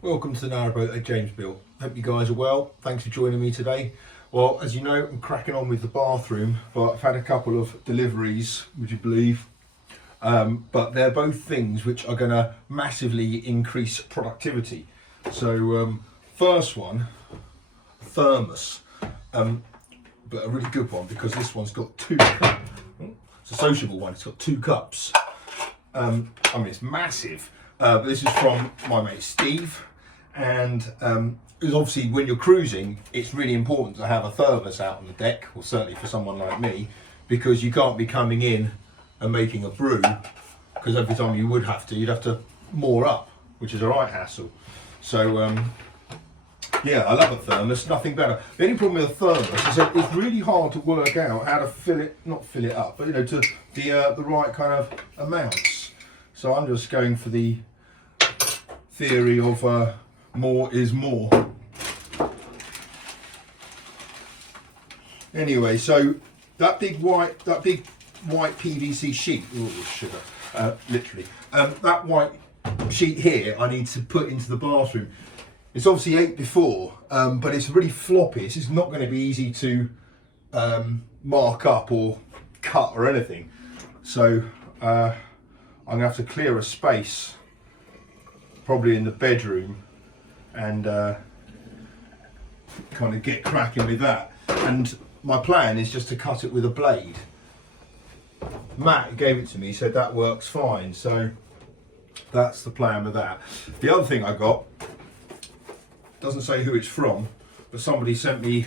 Welcome to the Narrowboat at James built. Hope you guys are well. Thanks for joining me today. Well, as you know, I'm cracking on with the bathroom, but I've had a couple of deliveries, would you believe? But they're both things which are going to massively increase productivity. So, first one, thermos, but a really good one because this one's got two cups. It's a sociable one. It's got two cups. I mean, it's massive. But this is from my mate Steve, and it's obviously when you're cruising, it's really important to have a thermos out on the deck, or certainly for someone like me, because you can't be coming in and making a brew, because every time you would have to, you'd have to moor up, which is a right hassle. So yeah, I love a thermos, nothing better. The only problem with a thermos is that it's really hard to work out how to not fill it up, but you know, to the right kind of amounts. So I'm just going for the theory of more is more. Anyway, so that big white PVC sheet, oh sugar, literally, that white sheet here I need to put into the bathroom. It's obviously 8 before, but it's really floppy. This is not going to be easy to mark up or cut or anything. So I'm going to have to clear a space, probably in the bedroom, and kind of get cracking with that. And my plan is just to cut it with a blade. Matt gave it to me, said that works fine, so that's the plan with that. The other thing I got, doesn't say who it's from, but somebody sent me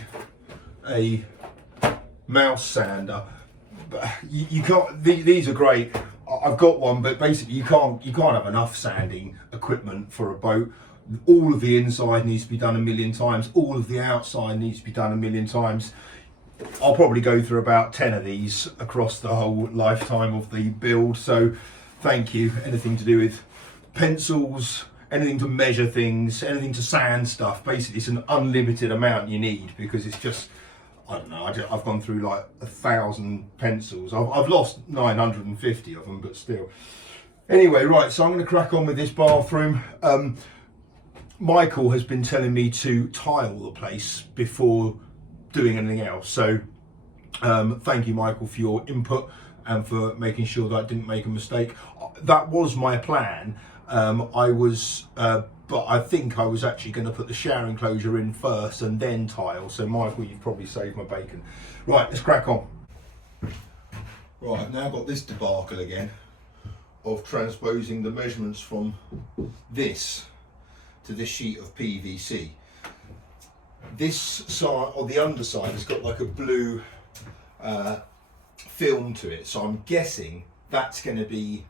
a mouse sander. But you can't, these are great. I've got one, but basically you can't have enough sanding equipment for a boat. All of the inside needs to be done a million times. All of the outside needs to be done a million times. I'll probably go through about 10 of these across the whole lifetime of the build. So thank you. Anything to do with pencils, anything to measure things, anything to sand stuff. Basically, it's an unlimited amount you need, because it's just, I don't know, I've gone through like 1,000 pencils. I've lost 950 of them, but still. Anyway, right, so I'm going to crack on with this bathroom. Michael has been telling me to tile the place before doing anything else. So thank you, Michael, for your input and for making sure that I didn't make a mistake. That was my plan. But I think I was actually going to put the shower enclosure in first and then tile. So Michael, you've probably saved my bacon. Right, let's crack on. Right, I've now got this debacle again of transposing the measurements from this to this sheet of PVC. This side, or the underside, has got like a blue film to it. So I'm guessing that's going to be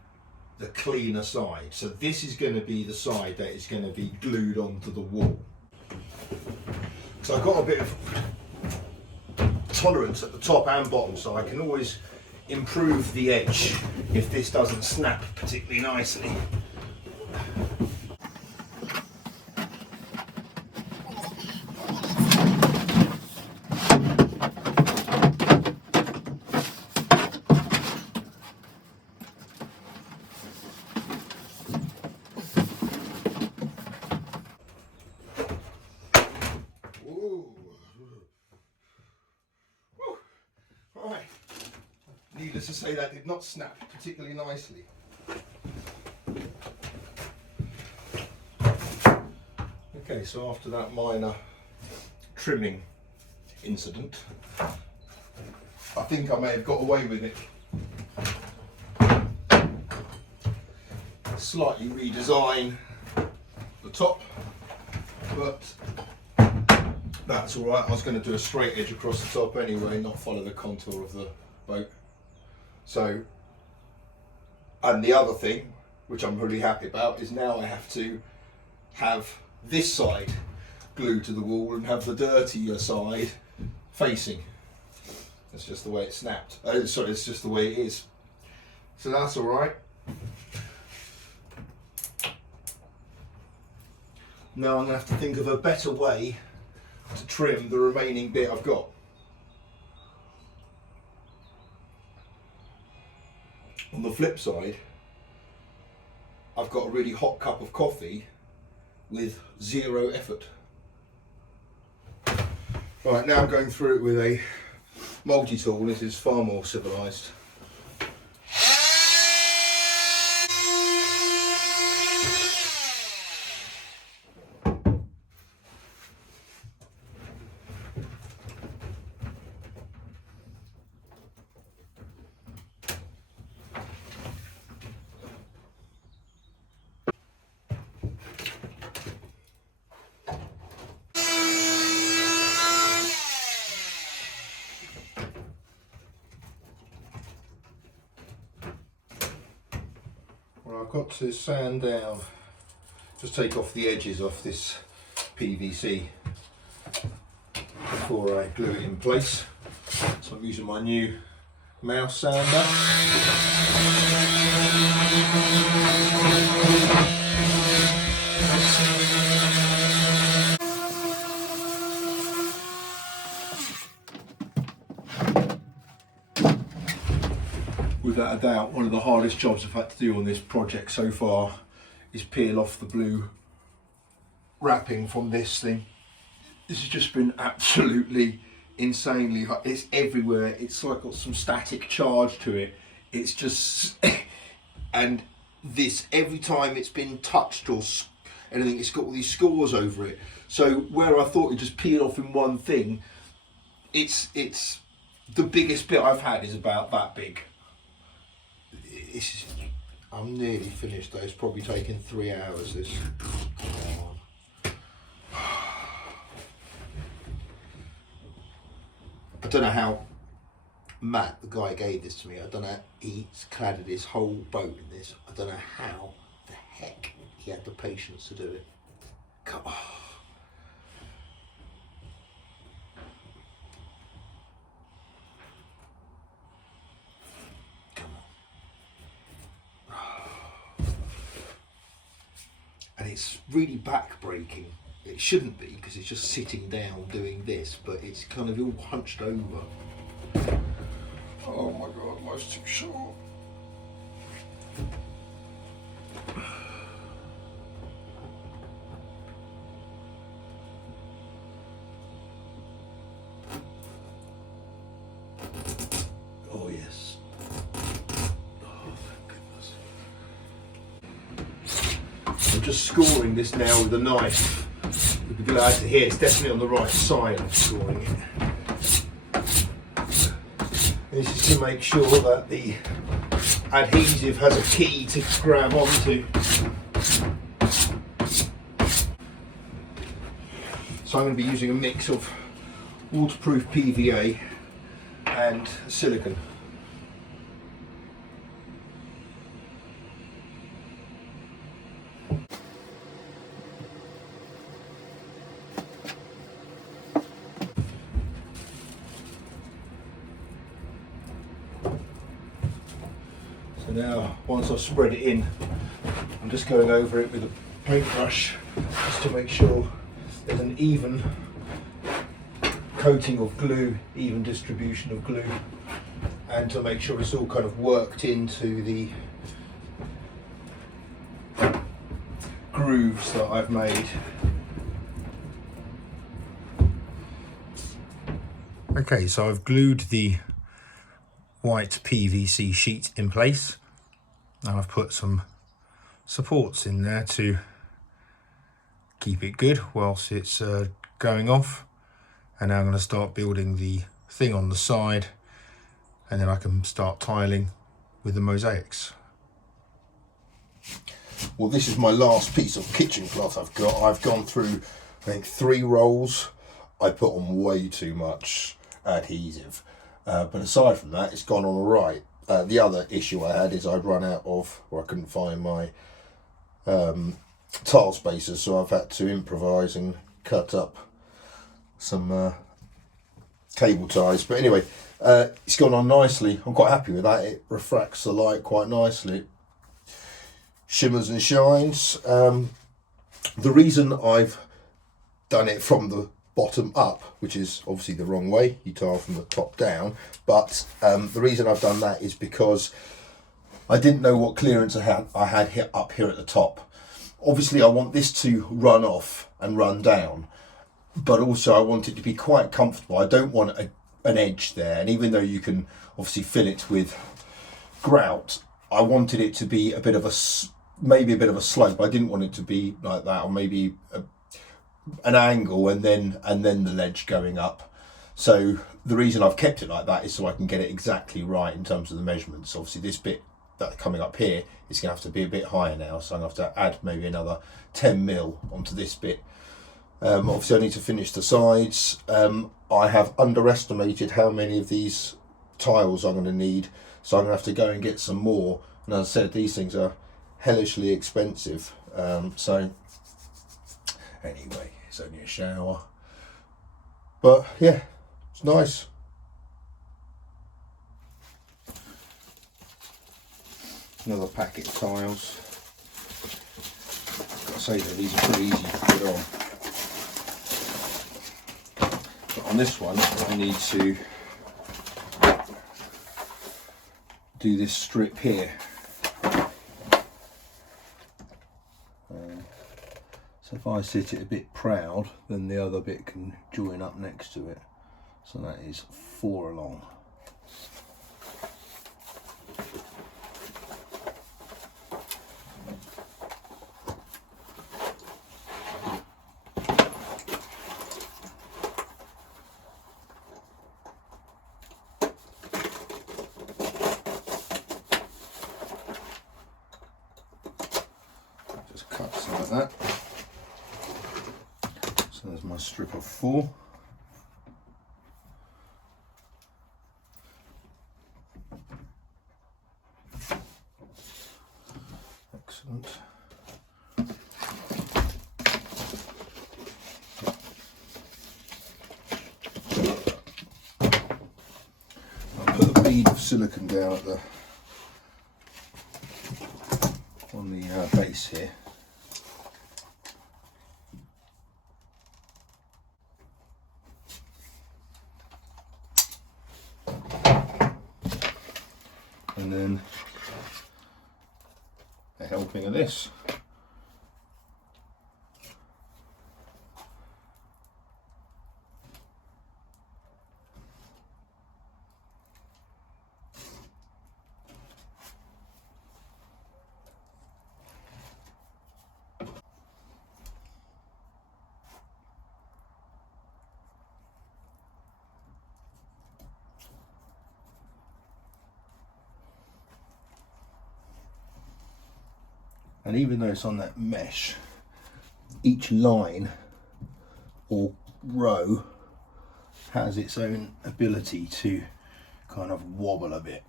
the cleaner side. So this is going to be the side that is going to be glued onto the wall. So I've got a bit of tolerance at the top and bottom, so I can always improve the edge if this doesn't snap particularly nicely. Right, needless to say, that did not snap particularly nicely. Okay, so after that minor trimming incident, I think I may have got away with it. Slightly redesign the top, but that's all right. I was going to do a straight edge across the top anyway, not follow the contour of the boat. So, and the other thing, which I'm really happy about, is now I have to have this side glued to the wall and have the dirtier side facing. That's just the way it snapped. Oh, sorry, it's just the way it is. So that's all right. Now I'm going to have to think of a better way to trim the remaining bit I've got. On the flip side, I've got a really hot cup of coffee with zero effort. Right, now I'm going through it with a multi-tool. This is far more civilised. I've got to sand down, just take off the edges off this PVC before I glue it in place. So I'm using my new mouse sander. Without a doubt, one of the hardest jobs I've had to do on this project so far is peel off the blue wrapping from this thing. This has just been absolutely insanely hot. It's everywhere. It's like got some static charge to it. It's just and this, every time it's been touched or anything, it's got all these scores over it. So where I thought it just peeled off in one thing, it's the biggest bit I've had is about that big. I'm nearly finished though. It's probably taken 3 hours this. I don't know how Matt, the guy who gave this to me, I don't know, he's cladded his whole boat in this. I don't know how the heck he had the patience to do it. God. And it's really back-breaking. It shouldn't be, because it's just sitting down doing this, but it's kind of all hunched over. Oh my god, life's too short. Oh yes. I'm just scoring this now with a knife. You'll be glad to hear it's definitely on the right side of scoring it. And this is to make sure that the adhesive has a key to grab onto. So I'm going to be using a mix of waterproof PVA and silicone. So now, once I've spread it in, I'm just going over it with a paintbrush just to make sure there's an even coating of glue, even distribution of glue, and to make sure it's all kind of worked into the grooves that I've made. Okay, so I've glued the white PVC sheet in place, and I've put some supports in there to keep it good whilst it's going off. And now I'm going to start building the thing on the side, and then I can start tiling with the mosaics. Well, this is my last piece of kitchen cloth I've got. I've gone through, I think, 3 rolls. I put on way too much adhesive. But aside from that, it's gone on all right. The other issue I had is I'd run out of, or I couldn't find my tile spacers, so I've had to improvise and cut up some cable ties. But anyway, it's gone on nicely. I'm quite happy with that. It refracts the light quite nicely. Shimmers and shines. The reason I've done it from the bottom up, which is obviously the wrong way, you tile from the top down, but the reason I've done that is because I didn't know what clearance I had here, up here at the top, obviously I want this to run off and run down, but also I want it to be quite comfortable. I don't want an edge there, and even though you can obviously fill it with grout, I wanted it to be a bit of maybe a bit of a slope. I didn't want it to be like that, or maybe an angle and then the ledge going up. So the reason I've kept it like that is so I can get it exactly right in terms of the measurements. Obviously this bit that coming up here is going to have to be a bit higher now, so I'm going to have to add maybe another 10 mil onto this bit. Obviously I need to finish the sides. I have underestimated how many of these tiles I'm going to need, so I'm going to have to go and get some more. And as I said, these things are hellishly expensive. So anyway, it's only a shower, but yeah, it's nice. Another packet of tiles. I've got to say that these are pretty easy to put on. But on this one, I need to do this strip here. So if I sit it a bit proud, then the other bit can join up next to it. So that is 4 along. Just cuts like that. So there's my strip of 4. Excellent. I'll put a bead of silicone down at on the base here. And then a helping of this. And even though it's on that mesh, each line or row has its own ability to kind of wobble a bit.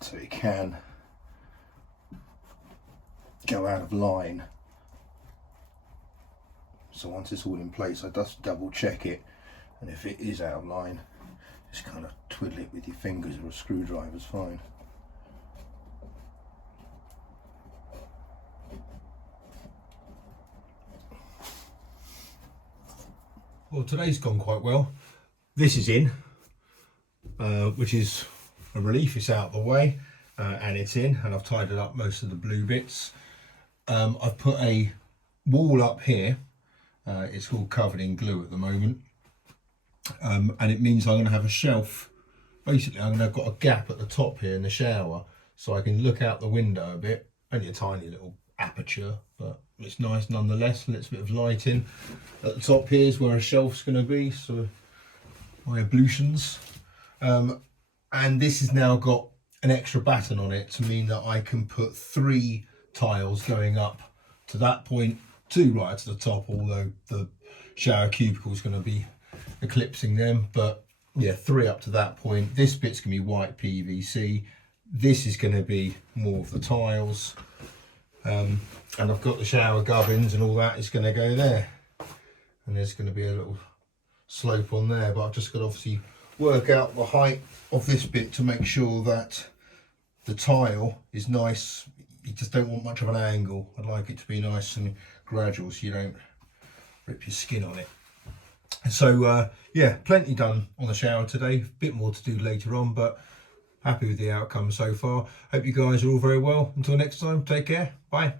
So it can go out of line. So once it's all in place, I just double check it. And if it is out of line, just kind of twiddle it with your fingers, or a screwdriver's fine. Well, today's gone quite well. This is in, which is a relief. It's out of the way, and it's in, and I've tidied up most of the blue bits. I've put a wall up here. It's all covered in glue at the moment, and it means I'm going to have a shelf. Basically, I've got a gap at the top here in the shower, so I can look out the window a bit. Only a tiny little aperture, but it's nice nonetheless. Lets a bit of light in. At the top here is where a shelf's going to be, so my ablutions. And this has now got an extra batten on it to mean that I can put 3 tiles going up to that point, 2 right to the top, although the shower cubicle is going to be eclipsing them. But yeah, 3 up to that point. This bit's going to be white PVC. This is going to be more of the tiles. And I've got the shower gubbins and all that is going to go there. And there's going to be a little slope on there, but I've just got to obviously work out the height of this bit to make sure that the tile is nice. You just don't want much of an angle. I'd like it to be nice and gradual so you don't rip your skin on it. So yeah, plenty done on the shower today. A bit more to do later on, but happy with the outcome so far. Hope you guys are all very well. Until next time, take care. Bye.